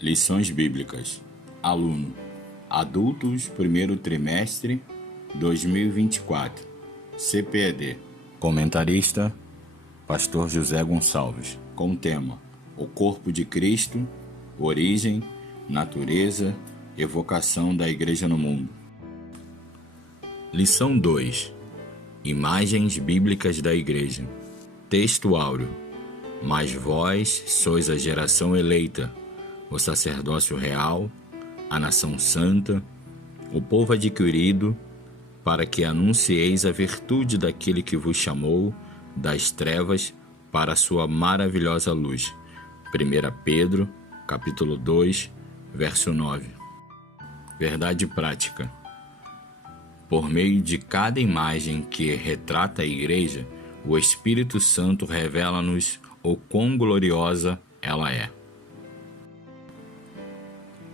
Lições Bíblicas. Aluno. Adultos, primeiro trimestre, 2024. CPED. Comentarista, Pastor José Gonçalves. Com o tema: o corpo de Cristo, origem, natureza e vocação da Igreja no mundo. Lição 2. Imagens bíblicas da Igreja. Texto áureo. Mas vós sois a geração eleita, o sacerdócio real, a nação santa, o povo adquirido, para que anuncieis a virtude daquele que vos chamou das trevas para a sua maravilhosa luz. 1 Pedro, capítulo 2, verso 9. Verdade prática. Por meio de cada imagem que retrata a Igreja, o Espírito Santo revela-nos o quão gloriosa ela é.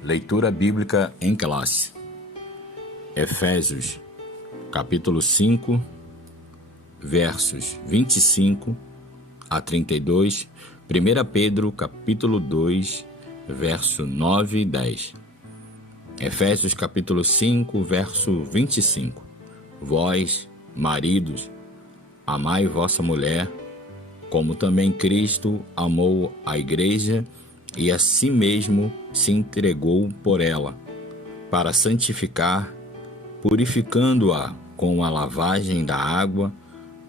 Leitura bíblica em classe. Efésios, capítulo 5, versos 25 a 32. 1 Pedro, capítulo 2, verso 9 e 10. Efésios, capítulo 5, verso 25. Vós, maridos, amai vossa mulher, como também Cristo amou a Igreja e a si mesmo se entregou por ela, para santificar, purificando-a com a lavagem da água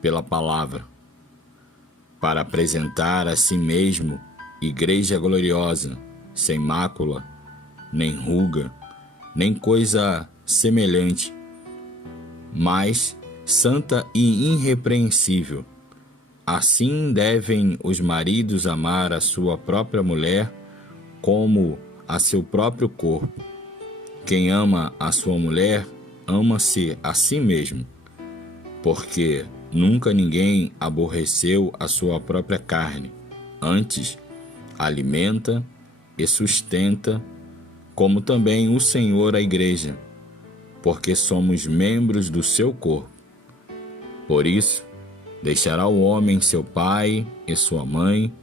pela palavra, para apresentar a si mesmo Igreja gloriosa, sem mácula, nem ruga, nem coisa semelhante, mas santa e irrepreensível. Assim devem os maridos amar a sua própria mulher como a seu próprio corpo. Quem ama a sua mulher, ama-se a si mesmo, porque nunca ninguém aborreceu a sua própria carne, antes alimenta e sustenta, como também o Senhor a Igreja, porque somos membros do seu corpo. Por isso, deixará o homem seu pai e sua mãe,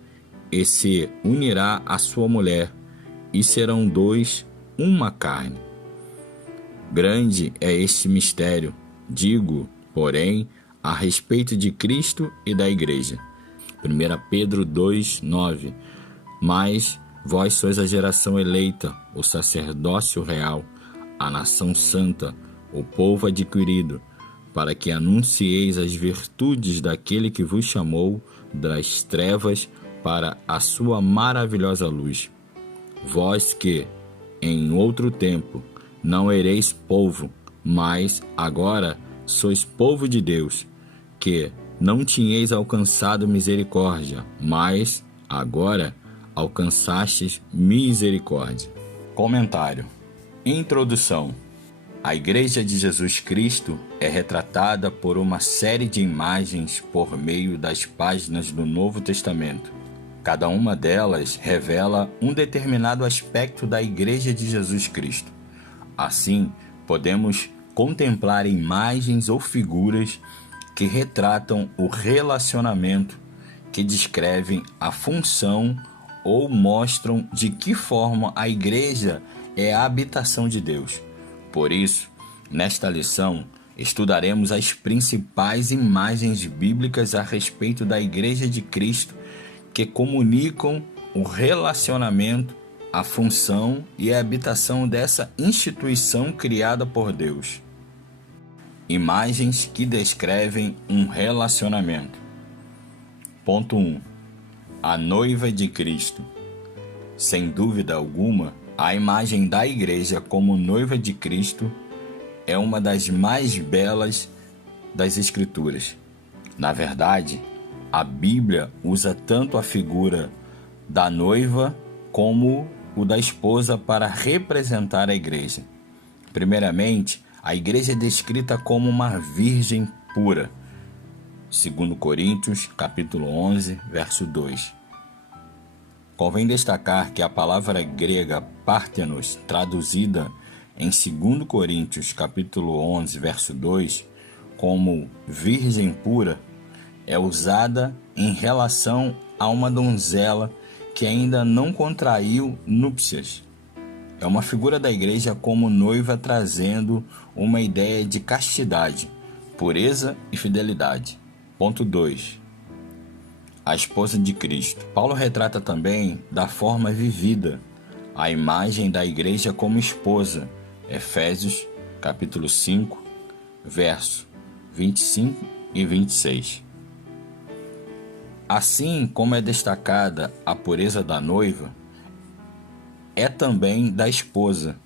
e se unirá à sua mulher, e serão dois uma carne. Grande é este mistério, digo, porém, a respeito de Cristo e da Igreja. 1 Pedro 2, 9. Mas vós sois a geração eleita, o sacerdócio real, a nação santa, o povo adquirido, para que anuncieis as virtudes daquele que vos chamou das trevas para a sua maravilhosa luz. Vós que, em outro tempo, não ereis povo, mas agora sois povo de Deus, que não tinhais alcançado misericórdia, mas agora alcançastes misericórdia. Comentário. Introdução. A Igreja de Jesus Cristo é retratada por uma série de imagens por meio das páginas do Novo Testamento. Cada uma delas revela um determinado aspecto da Igreja de Jesus Cristo. Assim, podemos contemplar imagens ou figuras que retratam o relacionamento, que descrevem a função ou mostram de que forma a Igreja é a habitação de Deus. Por isso, nesta lição, estudaremos as principais imagens bíblicas a respeito da Igreja de Cristo que comunicam o relacionamento, a função e a habitação dessa instituição criada por Deus. Imagens que descrevem um relacionamento. Ponto 1. A noiva de Cristo. Sem dúvida alguma, a imagem da Igreja como noiva de Cristo é uma das mais belas das Escrituras. Na verdade, a Bíblia usa tanto a figura da noiva como o da esposa para representar a Igreja. Primeiramente, a Igreja é descrita como uma virgem pura. 2 Coríntios, capítulo 11, verso 2. Convém destacar que a palavra grega Párthenos, traduzida em 2 Coríntios, capítulo 11, verso 2, como virgem pura, é usada em relação a uma donzela que ainda não contraiu núpcias. É uma figura da igreja como noiva trazendo uma ideia de castidade, pureza e fidelidade. Ponto 2. A esposa de Cristo. Paulo retrata também da forma vivida a imagem da igreja como esposa. Efésios, capítulo 5, verso 25 e 26. Assim como é destacada a pureza da noiva, é também da esposa,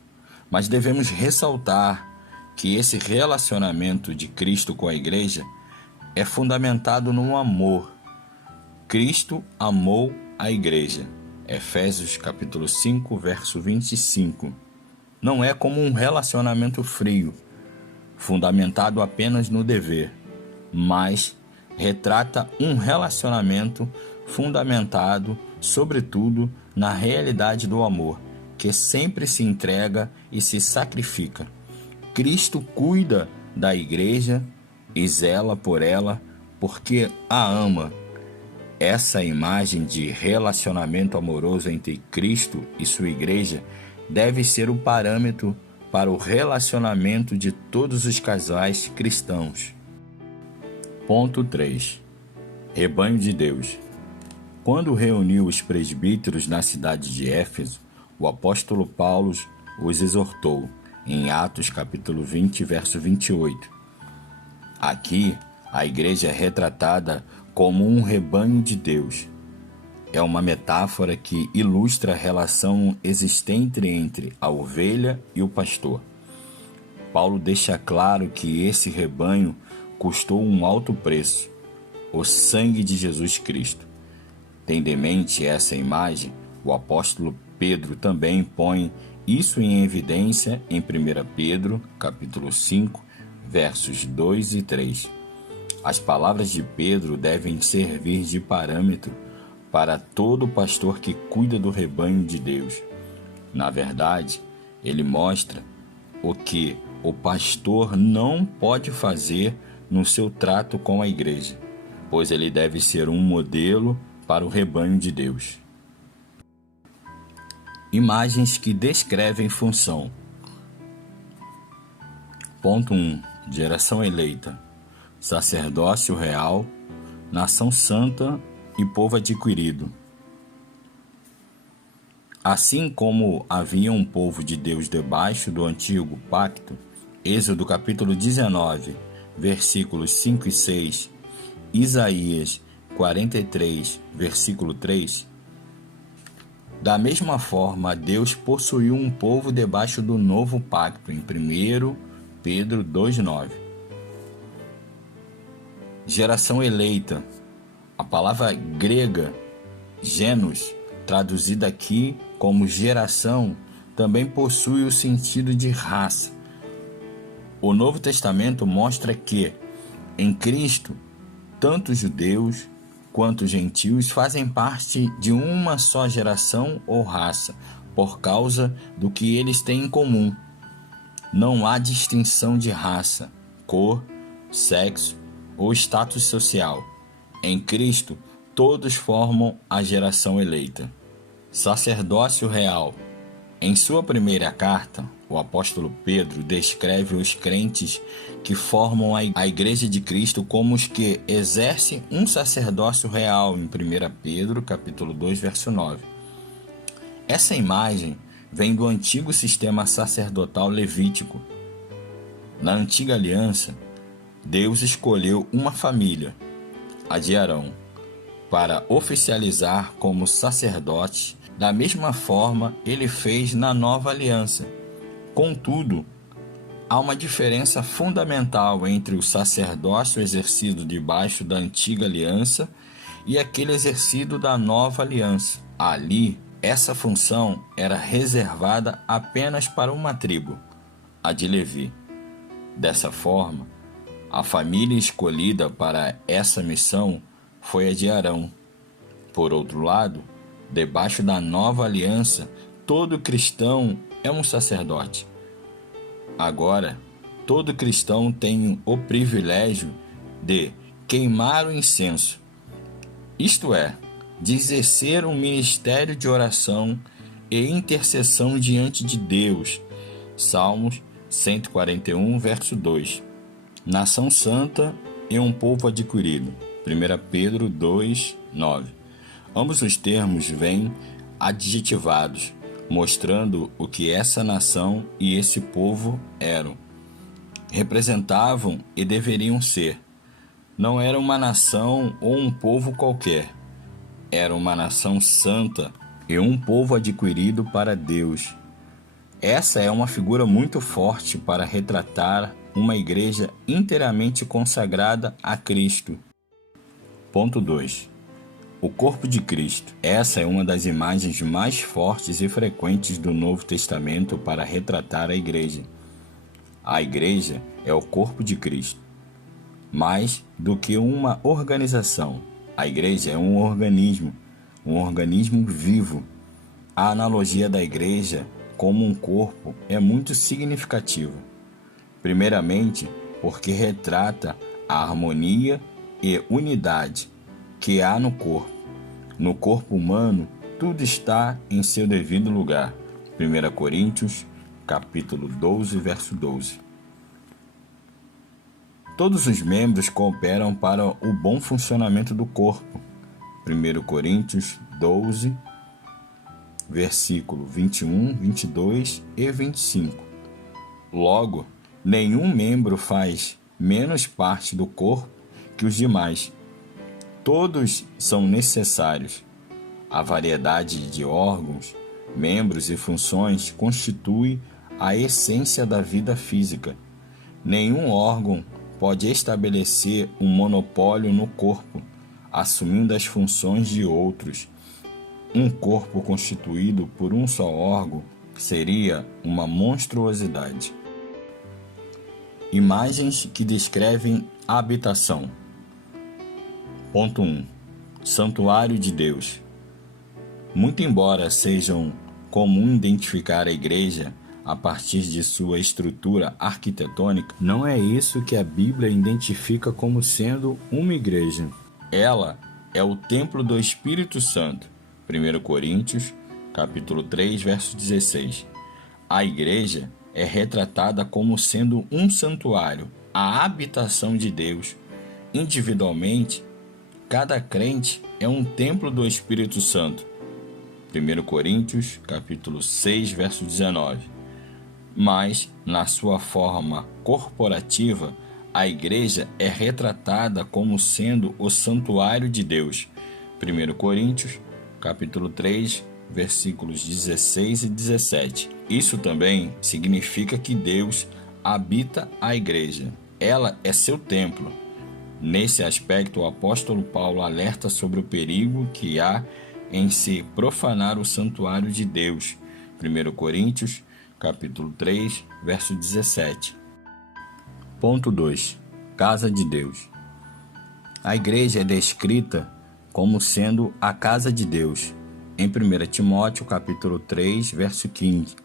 mas devemos ressaltar que esse relacionamento de Cristo com a igreja é fundamentado no amor. Cristo amou a igreja. Efésios capítulo 5, verso 25. Não é como um relacionamento frio, fundamentado apenas no dever, mas retrata um relacionamento fundamentado, sobretudo, na realidade do amor, que sempre se entrega e se sacrifica. Cristo cuida da igreja e zela por ela porque a ama. Essa imagem de relacionamento amoroso entre Cristo e sua igreja deve ser o parâmetro para o relacionamento de todos os casais cristãos. Ponto 3. Rebanho de Deus. Quando reuniu os presbíteros na cidade de Éfeso, o apóstolo Paulo os exortou, em Atos capítulo 20, verso 28. Aqui, a igreja é retratada como um rebanho de Deus. É uma metáfora que ilustra a relação existente entre a ovelha e o pastor. Paulo deixa claro que esse rebanho custou um alto preço, o sangue de Jesus Cristo. Tendo em mente essa imagem, o apóstolo Pedro também põe isso em evidência em 1 Pedro, capítulo 5, versos 2 e 3. As palavras de Pedro devem servir de parâmetro para todo pastor que cuida do rebanho de Deus. Na verdade, ele mostra o que o pastor não pode fazer no seu trato com a igreja, pois ele deve ser um modelo para o rebanho de Deus. Imagens que descrevem função. Ponto 1. Geração eleita. Sacerdócio real, nação santa e povo adquirido. Assim como havia um povo de Deus debaixo do antigo pacto, Êxodo capítulo 19, versículos 5 e 6, Isaías 43, versículo 3, da mesma forma, Deus possuiu um povo debaixo do novo pacto, em 1 Pedro 2,9. Geração eleita. A palavra grega genos, traduzida aqui como geração, também possui o sentido de raça. O Novo Testamento mostra que, em Cristo, tanto judeus quanto gentios fazem parte de uma só geração ou raça, por causa do que eles têm em comum. Não há distinção de raça, cor, sexo ou status social. Em Cristo, todos formam a geração eleita. Sacerdócio real. Em sua primeira carta, o apóstolo Pedro descreve os crentes que formam a Igreja de Cristo como os que exercem um sacerdócio real, em 1 Pedro, capítulo 2, verso 9. Essa imagem vem do antigo sistema sacerdotal levítico. Na antiga aliança, Deus escolheu uma família, a de Arão, para oficializar como sacerdote. Da mesma forma, ele fez na nova aliança. Contudo, há uma diferença fundamental entre o sacerdócio exercido debaixo da antiga aliança e aquele exercido da nova aliança. Ali, essa função era reservada apenas para uma tribo, a de Levi. Dessa forma, a família escolhida para essa missão foi a de Arão. Por outro lado, debaixo da nova aliança, todo cristão é um sacerdote. Agora, todo cristão tem o privilégio de queimar o incenso, isto é, de exercer um ministério de oração e intercessão diante de Deus. Salmos 141, verso 2. Nação santa e um povo adquirido. 1 Pedro 2, 9. Ambos os termos vêm adjetivados, mostrando o que essa nação e esse povo eram, representavam e deveriam ser. Não era uma nação ou um povo qualquer. Era uma nação santa e um povo adquirido para Deus. Essa é uma figura muito forte para retratar uma igreja inteiramente consagrada a Cristo. Ponto 2. O corpo de Cristo. Essa é uma das imagens mais fortes e frequentes do Novo Testamento para retratar a igreja. A igreja é o corpo de Cristo. Mais do que uma organização, a igreja é um organismo vivo. A analogia da igreja como um corpo é muito significativa. Primeiramente, porque retrata a harmonia e unidade que há no corpo. No corpo humano, tudo está em seu devido lugar. 1 Coríntios, capítulo 12, verso 12. Todos os membros cooperam para o bom funcionamento do corpo. 1 Coríntios 12, versículo 21, 22 e 25. Logo, nenhum membro faz menos parte do corpo que os demais. Todos são necessários. A variedade de órgãos, membros e funções constitui a essência da vida física. Nenhum órgão pode estabelecer um monopólio no corpo, assumindo as funções de outros. Um corpo constituído por um só órgão seria uma monstruosidade. Imagens que descrevem a habitação. Ponto 1. Santuário de Deus. Muito embora sejam comum identificar a igreja a partir de sua estrutura arquitetônica, não é isso que a Bíblia identifica como sendo uma igreja. Ela é o templo do Espírito Santo. 1 Coríntios, capítulo 3, verso 16. A igreja é retratada como sendo um santuário, a habitação de Deus. Individualmente, cada crente é um templo do Espírito Santo. 1 Coríntios, capítulo 6, verso 19. Mas, na sua forma corporativa, a igreja é retratada como sendo o santuário de Deus. 1 Coríntios, capítulo 3, versículos 16 e 17. Isso também significa que Deus habita a igreja. Ela é seu templo. Nesse aspecto, o apóstolo Paulo alerta sobre o perigo que há em se profanar o santuário de Deus. 1 Coríntios, capítulo 3, verso 17. Ponto 2. Casa de Deus. A igreja é descrita como sendo a casa de Deus, em 1 Timóteo, capítulo 3, verso 15.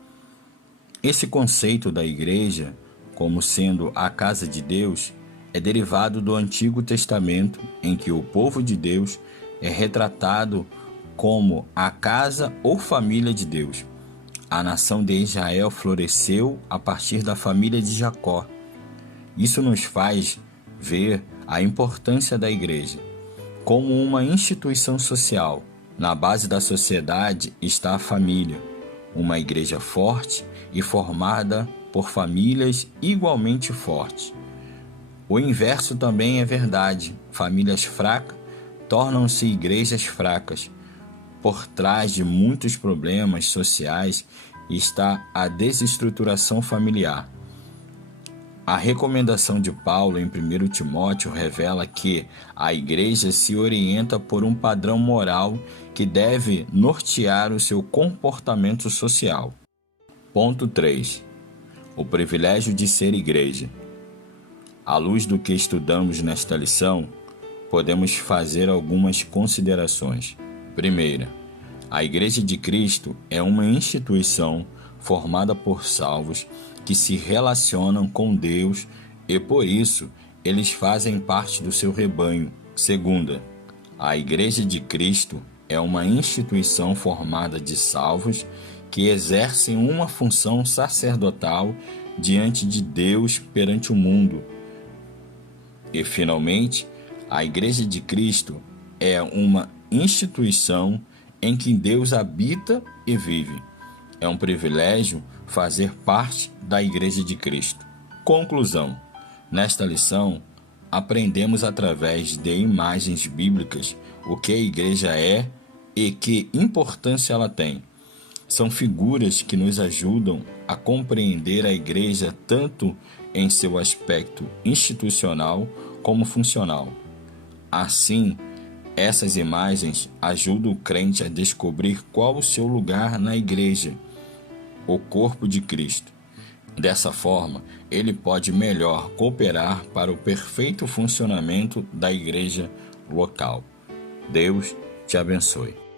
Esse conceito da igreja como sendo a casa de Deus é derivado do Antigo Testamento, em que o povo de Deus é retratado como a casa ou família de Deus. A nação de Israel floresceu a partir da família de Jacó. Isso nos faz ver a importância da igreja como uma instituição social. Na base da sociedade está a família, uma igreja forte e formada por famílias igualmente fortes. O inverso também é verdade. Famílias fracas tornam-se igrejas fracas. Por trás de muitos problemas sociais está a desestruturação familiar. A recomendação de Paulo em 1 Timóteo revela que a igreja se orienta por um padrão moral que deve nortear o seu comportamento social. Ponto 3. O privilégio de ser igreja. À luz do que estudamos nesta lição, podemos fazer algumas considerações. Primeira, a Igreja de Cristo é uma instituição formada por salvos que se relacionam com Deus e, por isso, eles fazem parte do seu rebanho. Segunda, a Igreja de Cristo é uma instituição formada de salvos que exercem uma função sacerdotal diante de Deus perante o mundo. E, finalmente, a Igreja de Cristo é uma instituição em que Deus habita e vive. É um privilégio fazer parte da Igreja de Cristo. Conclusão: nesta lição, aprendemos através de imagens bíblicas o que a Igreja é e que importância ela tem. São figuras que nos ajudam a compreender a Igreja tanto em seu aspecto institucional como funcional. Assim, essas imagens ajudam o crente a descobrir qual o seu lugar na Igreja, o corpo de Cristo. Dessa forma, ele pode melhor cooperar para o perfeito funcionamento da igreja local. Deus te abençoe.